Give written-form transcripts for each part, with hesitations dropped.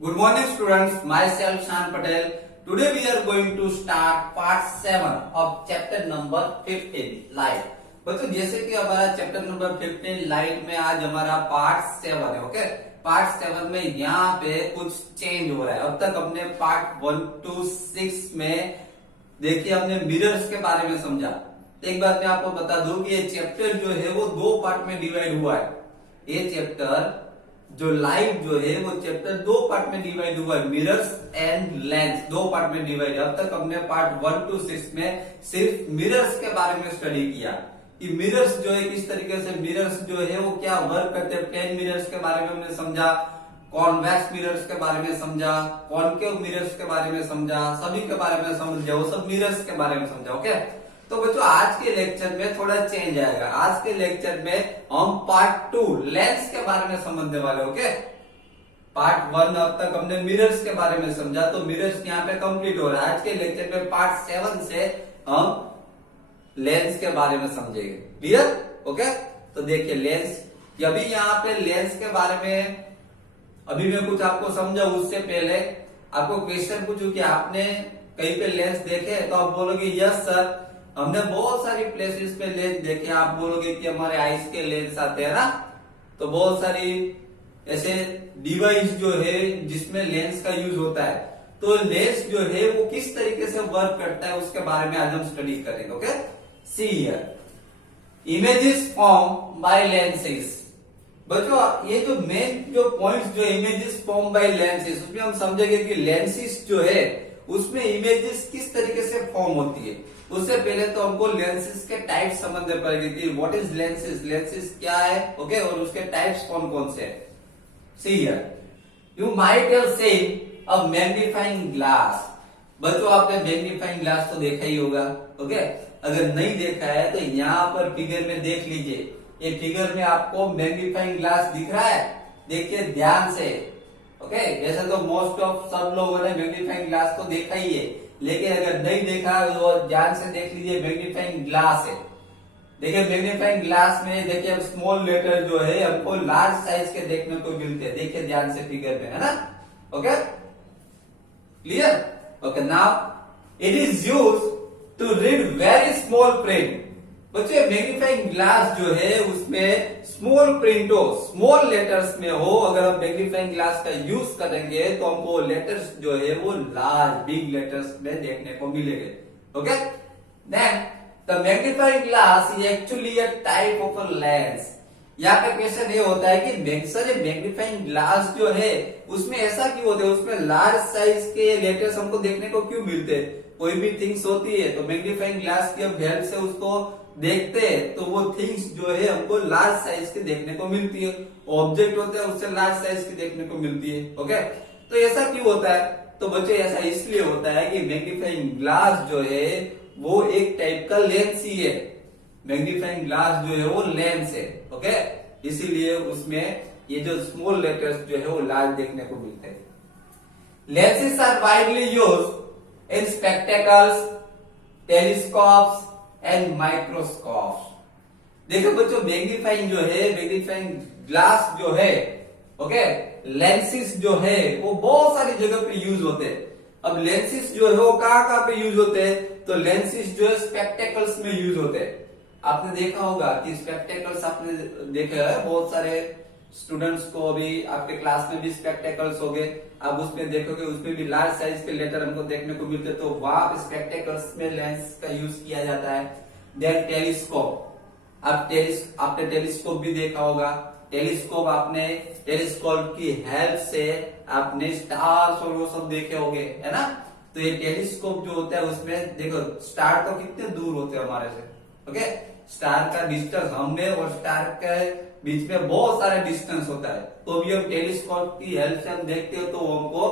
Good morning students, myself Shan Patel. Today we are going to start part 7 of chapter number 15 light. बच्चों जैसे कि हमारा chapter number 15 light में आज हमारा पार्ट 7 है, ओके। पार्ट 7 में यहाँ पे कुछ चेंज हो रहा है। अब तक हमने पार्ट 1 to 6 में देखिए हमने मिरर्स के बारे में समझा। एक बात मैं आपको बता दूं कि ये चैप्टर जो है वो दो पार्ट में डिवाइड हुआ है। ये चैप्टर जो लाइट जो है वो चैप्टर दो पार्ट में डिवाइड हुआ है, मिरर्स एंड लेंस, दो पार्ट में डिवाइड। अब तक हमने पार्ट 1 to 6 में सिर्फ मिरर्स के बारे में स्टडी किया कि मिरर्स जो है किस तरीके से मिरर्स जो है वो क्या वर्क करते हैं। प्लेन मिरर्स के बारे में हमने समझा, कॉन्वेक्स मिरर्स के बारे में समझा, कॉनकेव मिरर्स के बारे में समझा, सभी के बारे में समझा, वो सब मिरर्स के बारे में समझा, ओके। तो बच्चों आज के लेक्चर में थोड़ा चेंज आएगा। आज के लेक्चर में हम पार्ट 2 लेंस के बारे में समझने वाले, ओके। पार्ट 1 अब तक हमने मिरर्स के बारे में समझा, तो मिरर्स यहाँ पे कंप्लीट हो रहा है। आज के लेक्चर में पार्ट 7 से हम लेंस के बारे में समझेंगे, क्लियर, ओके। तो देखिए लेंस, अभी यहाँ पे लेंस के बारे में अभी मैं कुछ आपको समझा, उससे पहले आपको क्वेश्चन पूछूं कि आपने कहीं पे लेंस देखे, तो आप बोलोगे यस सर, हमने बहुत सारी प्लेसेस पे लेंस देखे। आप बोलोगे कि हमारे आईज के लेंस आते हैं ना, तो बहुत सारी ऐसे डिवाइस जो है जिसमें लेंस का यूज होता है। तो लेंस जो है वो किस तरीके से वर्क करता है उसके बारे में आज हम स्टडी करेंगे, okay. See here, images form by lenses. बच्चों ये जो मेन जो पॉइंट्स जो इमेजेस फॉर्म बाय लेंसेस, उसमें हम समझेंगे कि लेंसेस जो है उसमें इमेजेस किस तरीके से फॉर्म होती है। उससे पहले तो हमको लेंसेस के टाइप समझने पड़ेंगे कि व्हाट इज लेंसेस, लेंसेस क्या है, ओके, और उसके टाइप्स कौन कौन से हैं। See here, you might have seen a magnifying glass. बच्चों आपने मैग्नीफाइंग ग्लास तो देखा ही होगा, ओके। अगर नहीं देखा है तो यहाँ पर फिगर में देख लीजिए। ये फिगर में आपको मैग्नीफाइंग ग्लास दिख रहा है, देखिए ध्यान से, ओके। वैसे तो मोस्ट ऑफ सब लोगों ने मैग्नीफाइंग ग्लास तो देखा ही है, लेकिन अगर नहीं देखा तो ध्यान से देख लीजिए। मैग्नीफाइंग ग्लास है, देखिए मैग्नीफाइंग ग्लास में देखिए अब स्मॉल लेटर जो है हमको लार्ज साइज के देखने को मिलते हैं। देखिए ध्यान से फिगर में, है ना, okay, clear, okay. Now it is use to read very small print. बच्चे मैग्नीफाइंग ग्लास जो है उसमें स्मॉल प्रिंट हो, स्मॉल लेटर्स में हो। अगर हम मैग्नीफाइंग ग्लास का यूज करेंगे तो हमको लेटर्स जो है वो लार्ज बिग लेटर्स में देखने को मिलेंगे, okay. Then the magnifying glass is actually a type of a lens. यहाँ पे क्वेश्चन ये होता है कि सर मैग्नीफाइंग ग्लास जो है उसमें ऐसा क्यों होता है, उसमें लार्ज साइज के लेटर्स हमको देखने को क्यों मिलते हैं। कोई भी थिंग्स होती है तो मैग्नीफाइंग ग्लास की हम हेल्प से उसको देखते हैं तो वो थिंग्स जो है हमको लार्ज साइज के देखने को मिलती है। ऑब्जेक्ट होते हैं उससे लार्ज साइज की देखने को मिलती है, ओके। तो ऐसा क्यों होता है, तो बच्चे ऐसा इसलिए होता है कि मैग्नीफाइंग ग्लास जो है वो एक टाइप का लेंस ही है। मैग्नीफाइंग ग्लास जो है वो लेंस है, ओके। इसीलिए उसमें ये जो स्मॉल लेटर्स जो है वो लार्ज देखने को मिलते हैं। Lenses are widely used in spectacles, telescopes and microscopes. देखो बच्चों मैग्नीफाइंग जो है, मैग्नीफाइंग ग्लास जो है, ओके, लेंसेज जो है वो बहुत सारी जगह पे यूज होते हैं। अब लेंसेज जो है वो कहाँ पे यूज होते हैं, तो लेंसेज जो है स्पेक्टेकल्स में यूज होते हैं। आपने देखा होगा कि स्पेक्टेकल्स आपने देखा है, बहुत सारे स्टूडेंट्स को अभी आपके क्लास में भी स्पेक्टेकल्स हो गए। आप उसमें देखोगे उसमें भी लार्ज साइज के लेटर हमको देखने को मिलते हैं, तो वहां पे स्पेक्टेकल्स में लेंस का यूज किया जाता है। देन टेलीस्कोप, आपने टेलीस्कोप भी देखा होगा। टेलीस्कोप आपने टेलीस्कोप की हेल्प से आपने स्टार्स और वो सब देखे होंगे, है ना। तो ये टेलीस्कोप जो होता है उसमें देखो स्टार तो कितने दूर होते हैं हमारे से, ओके। स्टार का डिस्टेंस हमें और स्टार के बीच में बहुत सारे डिस्टेंस होता है, तो भी हम टेलीस्कोप की हेल्प से हम देखते हो तो वो हमको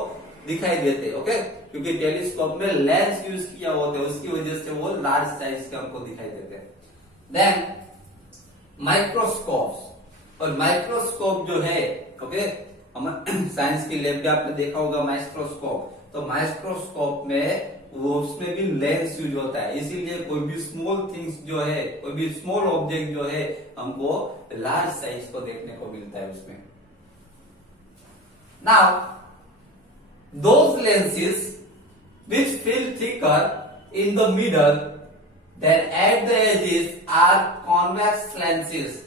दिखाई देते हैं, ओके। क्योंकि टेलीस्कोप में लेंस यूज किया होता है, उसकी वजह से वो लार्ज साइज के हमको दिखाई देते हैं। देन माइक्रोस्कोप, और माइक्रोस्कोप जो है, ओके, हम साइंस की लैब में आपने देखा होगा माइक्रोस्कोप। तो माइक्रोस्कोप में वो उसमें भी लेंस यूज होता है, इसीलिए कोई भी स्मॉल थिंग्स जो है, कोई भी स्मॉल ऑब्जेक्ट जो है हमको लार्ज साइज को देखने को मिलता है उसमें। Now those lenses which feel thicker in the middle than at the edges are convex lenses.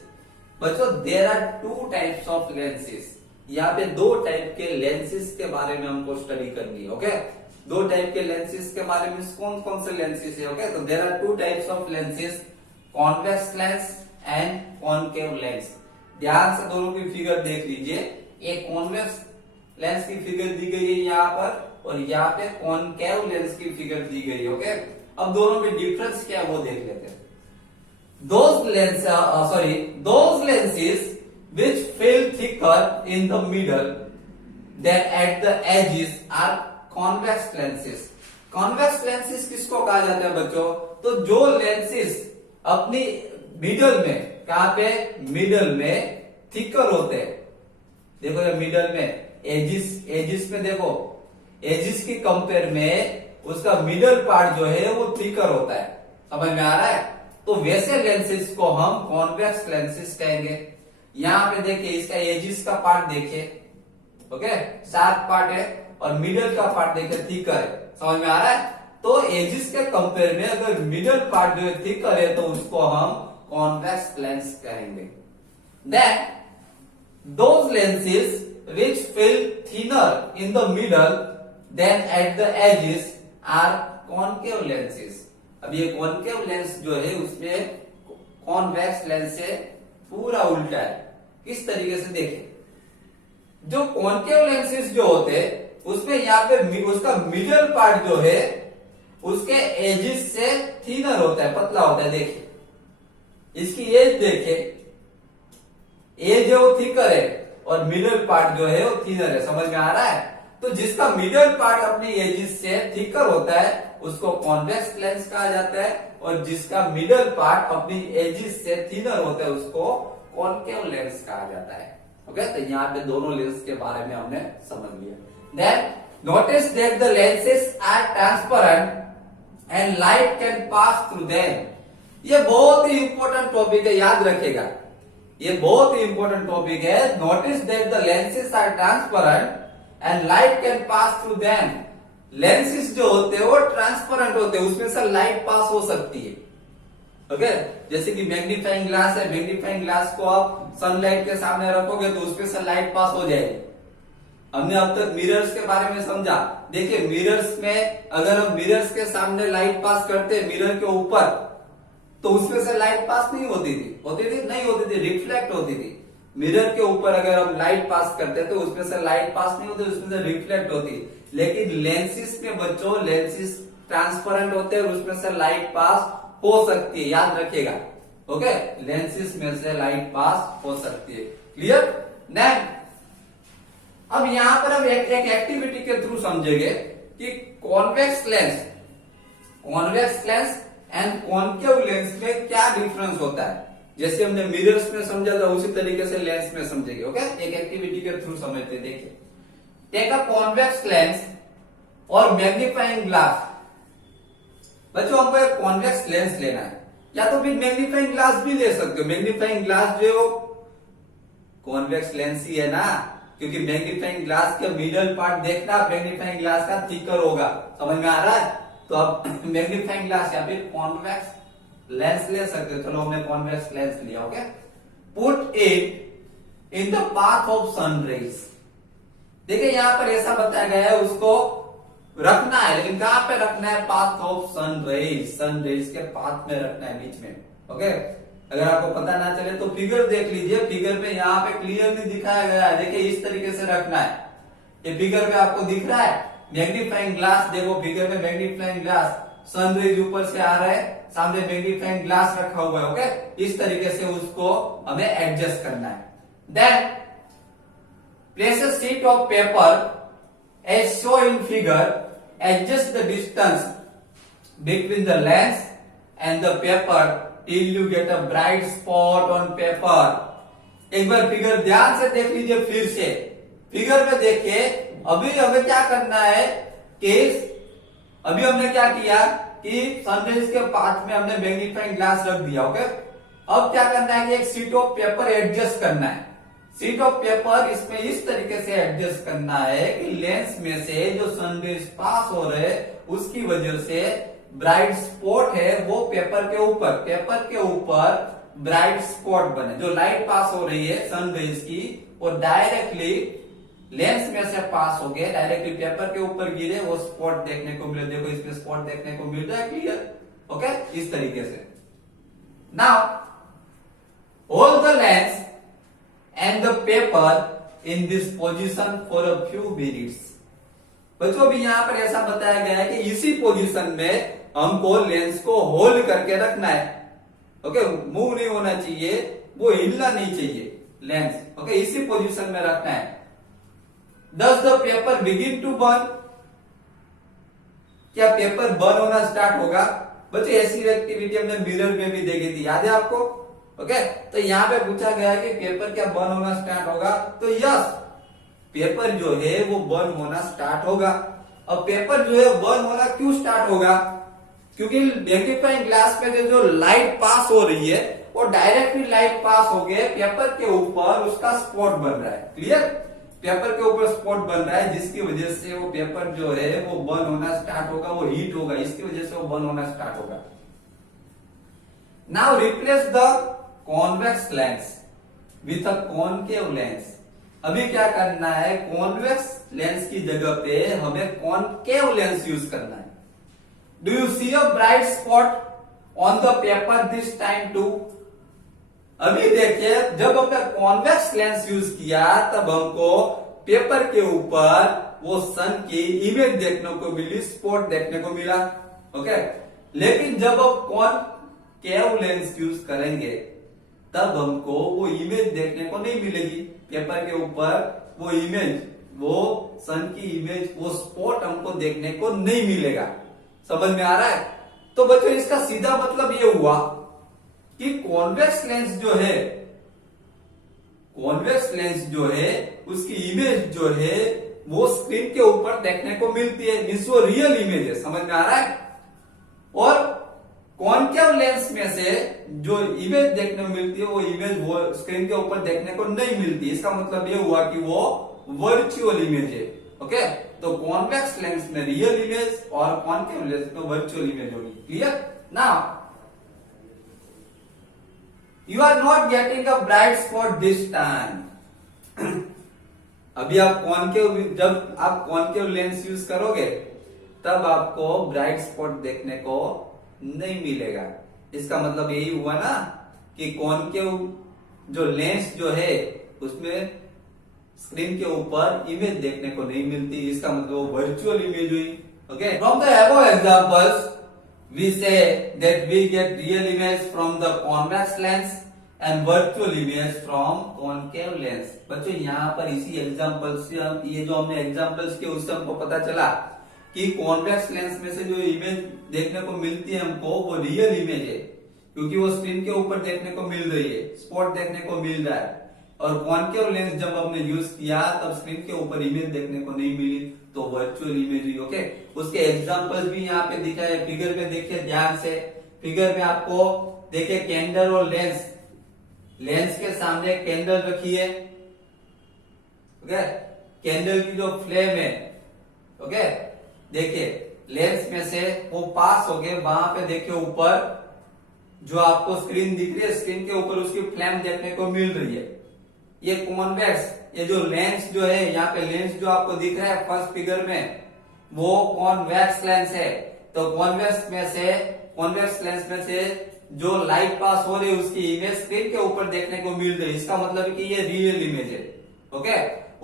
बच्चों there are two types of lenses. यहाँ पे दो टाइप के लेंसेज के बारे में हमको स्टडी करनी है. ओके, दो टाइप के लेंसेज के बारे में कौन कौन से लेंसेज है. ओके, तो there are two types of lenses, convex lens and concave lens. ध्यान से दोनों की फिगर देख लीजिए. एक कॉन्वेक्स लेंस की फिगर दी गई है यहाँ पर और यहाँ पे कॉनकेव लेंस की फिगर दी गई है. ओके, अब दोनों में डिफरेंस क्या है वो देख लेते हैं. those lenses which feel thicker in the middle than at the edges are convex lenses. convex lenses किसको कहा जाता है बच्चों? तो जो लेंसेस अपनी मिडल में, कहां पे? मिडल में थिकर होते हैं. देखो ये मिडल में एजिस में देखो, एजिस की कंपेयर में उसका मिडल पार्ट जो है वो थिकर होता है. समझ में आ रहा है? तो वैसे लेंसेज को हम कॉन्वेक्स लेंसेज कहेंगे. यहां पे देखिए इसका एजिस का पार्ट देखिए. ओके, शार्प पार्ट है और मिडल का पार्ट देखिए थिकर है. समझ में आ रहा है? तो एजिस के कंपेयर में अगर मिडल पार्ट जो है थिकर है तो उसको हम कॉन्वेक्स लेंस कहेंगे. Then those lenses which feel thinner in the middle than at the edges are concave lenses. अब ये कॉनकेव लेंस जो है उसमें कॉन्वेक्स लेंस से पूरा उल्टा है. किस तरीके से देखें, जो कॉनकेव लेंसेज जो होते हैं उसमें यहाँ पे उसका मिडल पार्ट जो है उसके एजिस से थिनर होता है, पतला होता है. देखिए इसकी एज देखिए, एज है वो थिकर है और मिडल पार्ट जो है वो थिनर है. समझ में आ रहा है? तो जिसका मिडल पार्ट अपनी एजिस से थिकर होता है उसको कॉन्वेक्स लेंस कहा जाता है और जिसका मिडल पार्ट अपनी एजिस से थिनर होता है उसको कॉनकेव लेंस कहा जाता है. ओके, तो यहाँ पे दोनों लेंस के बारे में हमने समझ लिया. Then notice that the lenses are transparent and light can pass through them. ये बहुत ही इंपॉर्टेंट टॉपिक है, याद रखेगा. ये बहुत ही इंपॉर्टेंट टॉपिक है. Notice that the lenses are transparent and light can pass through them. Lenses जो होते हैं वो ट्रांसपेरेंट होते हैं, उसमें से लाइट पास हो सकती है. ओके, जैसे कि मैग्नीफाइंग ग्लास है, मैग्नीफाइंग ग्लास को आप सनलाइट के सामने रखोगे तो उसमें से लाइट पास हो जाएगी. हमने अब तक मिरर्स के बारे में समझा. देखिए मिरर्स में अगर हम मिरर्स के सामने लाइट पास करते मिरर के ऊपर तो उसमें से लाइट पास नहीं होती थी. होती थी? नहीं होती थी, रिफ्लेक्ट होती थी. मिरर के ऊपर अगर हम लाइट पास करते तो उसमें से लाइट पास नहीं होती, उसमें से रिफ्लेक्ट होती. लेकिन लेंसेज में बच्चों लेंसेज ट्रांसपेरेंट होते हैं और उसमें से लाइट पास हो सकती है, याद रखिएगा. ओके, लेंसेज में से लाइट पास हो सकती है. क्लियर? नेक्स्ट, अब यहां पर हम एक एक्टिविटी के थ्रू समझेंगे कि convex lens and concave lens में क्या डिफरेंस होता है. जैसे हमने मिरर्स में समझा था उसी तरीके से लेंस में समझेंगे. ओके, एक एक्टिविटी के थ्रू समझते. देखिए, टेक अ कॉन्वेक्स लेंस और मैग्नीफाइंग ग्लास. बच्चों हमको एक कॉन्वेक्स लेंस लेना है या तो फिर मैग्नीफाइंग ग्लास भी ले सकते हो. मैग्नीफाइंग ग्लास जो कॉन्वेक्स लेंस ही है ना, क्योंकि मैग्नीफाइंग ग्लास का मिडल पार्ट देखना मैग्नीफाइंग ग्लास का थिकर होगा. समझ में आ रहा है? तो अब मैग्नीफाइंग ग्लास या फिर कॉन्वेक्स लेंस ले सकते हो. चलो हमने कॉन्वेक्स लेंस लिया. Okay, put it in the path of sun rays. देखिए यहां पर ऐसा बताया गया है उसको रखना है, लेकिन कहां पे रखना है? पाथ ऑफ सन रेज के पाथ में रखना है, बीच में. ओके, अगर आपको पता ना चले तो फिगर देख लीजिए. फिगर पे यहाँ पे क्लियरली दिखाया गया है. देखिए इस तरीके से रखना है. ये फिगर पे आपको दिख रहा है मैग्नीफाइंग ग्लास. देखो फिगर में मैग्नीफाइंग ग्लास, सनरेज ऊपर से आ रहा है, सामने मैग्नीफाइंग ग्लास रखा हुआ है. ओके, इस तरीके से उसको हमें एडजस्ट करना है. Then place a sheet of paper as shown in figure. Adjust the distance between the lens and the paper till you get a bright spot on paper. एक बार फिगर ध्यान से देख लीजिए. फिर से फिगर में देखिए. अभी हमें क्या करना है कि अभी हमने क्या किया कि सनरेज के पाथ में हमने मैग्नीफाइंग ग्लास रख दिया. ओके, अब क्या करना है कि एक शीट ऑफ पेपर एडजस्ट करना है. शीट ऑफ पेपर इसमें इस तरीके से एडजस्ट करना है कि लेंस में से जो सन रेज पास हो रहे उसकी वजह से ब्राइट स्पॉट है वो पेपर के ऊपर ब्राइट स्पॉट बने। जो लाइट पास हो रही है सन रेज की वो डायरेक्टली लेंस में से पास हो गए, डायरेक्टली पेपर के ऊपर गिरे, वो स्पॉट देखने को मिले। देखो इसमें स्पॉट देखने को मिल रहा है, क्लियर? ओके, इस तरीके से। Now hold the lens and the paper in this position for a few minutes. बच्चों अभी यहां पर ऐसा बताया गया है कि इसी पोजीशन में हमको लेंस को होल्ड करके रखना है। ओके, मूव नहीं होना चाहिए, वो हिलना नहीं चाहिए लेंस। ओके, इसी पोजीशन में रखना है। Does the paper begin to burn? क्या पेपर बर्न होना स्टार्ट होगा? बच्चों ऐसी एक्टिविटी हमने मिरर में भी देखी थी, याद है आपको? ओके, तो यहाँ पे पूछा गया है कि पेपर क्या बर्न होना स्टार्ट होगा? तो यस, पेपर जो है वो बर्न होना स्टार्ट होगा। अब पेपर जो है बर्न होना क्यों स्टार्ट होगा? क्योंकि मैग्नीफाइंग ग्लास में जो लाइट पास हो रही है वो डायरेक्टली लाइट पास हो गए पेपर के ऊपर, उसका स्पॉट बन रहा है। क्लियर? पेपर के ऊपर स्पॉट बन रहा है जिसकी वजह से वो पेपर जो है वो बर्न होना स्टार्ट होगा, वो हीट होगा, इसकी वजह से वो बर्न होना स्टार्ट होगा। Now replace the convex lens with a concave lens. अभी क्या करना है, कॉन्वेक्स लेंस की जगह पे हमें कॉनकेव लेंस यूज करना है। Do you see a bright spot on the paper this time too? अभी देखिए, जब हमने कॉन्वेक्स लेंस यूज किया तब हमको पेपर के ऊपर वो सन की इमेज देखने को मिली, स्पॉट देखने को मिला। ओके, लेकिन जब हम कॉनकेव लेंस यूज करेंगे तब हमको वो इमेज देखने को नहीं मिलेगी। पेपर के ऊपर वो इमेज, वो सन की इमेज, वो स्पॉट हमको देखने को नहीं मिलेगा। समझ में आ रहा है? तो बच्चों इसका सीधा मतलब ये हुआ कि कॉन्वेक्स लेंस जो है उसकी इमेज जो है वो स्क्रीन के ऊपर देखने को मिलती है, मींस वो रियल इमेज है। समझ में आ रहा है? और कॉनकेव लेंस में से जो इमेज देखने को मिलती है वो इमेज वो स्क्रीन के ऊपर देखने को नहीं मिलती। इसका मतलब ये हुआ कि वो वर्चुअल इमेज है। ओके, तो कॉन्वेक्स लेंस में रियल इमेज और कॉनकेव लेंस में वर्चुअल इमेज होगी। Clear? Now You are not getting a bright spot this time. अभी आप जब आप कॉनकेव लेंस यूज करोगे तब आपको ब्राइट स्पॉट देखने को नहीं मिलेगा। इसका मतलब यही हुआ ना कि कॉनकेव जो लेंस जो है उसमें स्क्रीन के ऊपर इमेज देखने को नहीं मिलती, इसका मतलब वो वर्चुअल इमेज हुई। Okay, from the above examples we say that we get real image from the convex lens and virtual image from concave lens। बच्चों यहाँ पर इसी एग्जांपल से हम ये जो हमने एग्जांपल्स किए उससे हमको पता चला कि कॉन्वेक्स लेंस में से जो इमेज देखने को मिलती है हमको वो रियल इमेज है, क्योंकि वो स्क्रीन के ऊपर देखने को मिल रही है, स्पॉट देखने को मिल रहा है। और कॉनकेव लेंस जब हमने यूज किया तब स्क्रीन के ऊपर इमेज देखने को नहीं मिली, तो वर्चुअल इमेज हुई। ओके, उसके एग्जांपल्स भी यहाँ पे दिखा है, फिगर में देखिए ध्यान से। फिगर में आपको देखिए कैंडल और लेंस के सामने कैंडल रखी है। ओके, कैंडल की जो फ्लेम है, ओके, देखिए लेंस में से वो पास हो गए, वहां पे देखिए ऊपर जो आपको स्क्रीन दिख रही है, स्क्रीन के ऊपर उसकी फ्लेम देखने को मिल रही है। ये कॉन्वेक्स, ये जो लेंस जो है यहाँ पे लेंस जो आपको दिख रहा है फर्स्ट फिगर में वो कॉन्वेक्स लेंस है। तो कॉन्वेक्स लेंस में से जो लाइट पास हो रही है उसकी इमेज स्क्रीन के ऊपर देखने को मिल रही है, इसका मतलब है कि ये रियल इमेज है। ओके,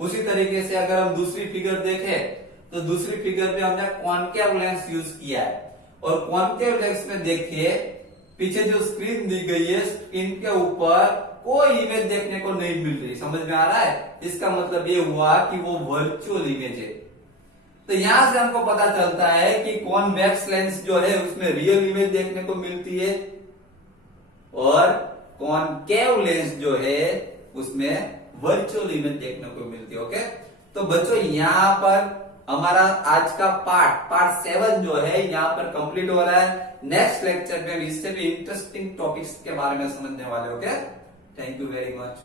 उसी तरीके से अगर हम दूसरी फिगर देखें तो दूसरी फिगर में हमने कॉनकेव लेंस यूज किया है, और कॉनकेव लेंस में देखिए पीछे जो स्क्रीन दी गई है, स्क्रीन के ऊपर कोई इमेज देखने को नहीं मिल रही। समझ में आ रहा है? इसका मतलब ये हुआ कि वो वर्चुअल इमेज है। तो यहां से हमको पता चलता है कि कॉन्वेक्स लेंस जो है उसमें रियल इमेज देखने को मिलती है, और कॉनकेव लेंस जो है उसमें वर्चुअल इमेज देखने को मिलती है। ओके, तो बच्चों यहाँ पर हमारा आज का पार्ट 7 जो है यहाँ पर कंप्लीट हो रहा है। नेक्स्ट लेक्चर में इससे भी इंटरेस्टिंग टॉपिक्स के बारे में समझने वाले। Okay, thank you very much.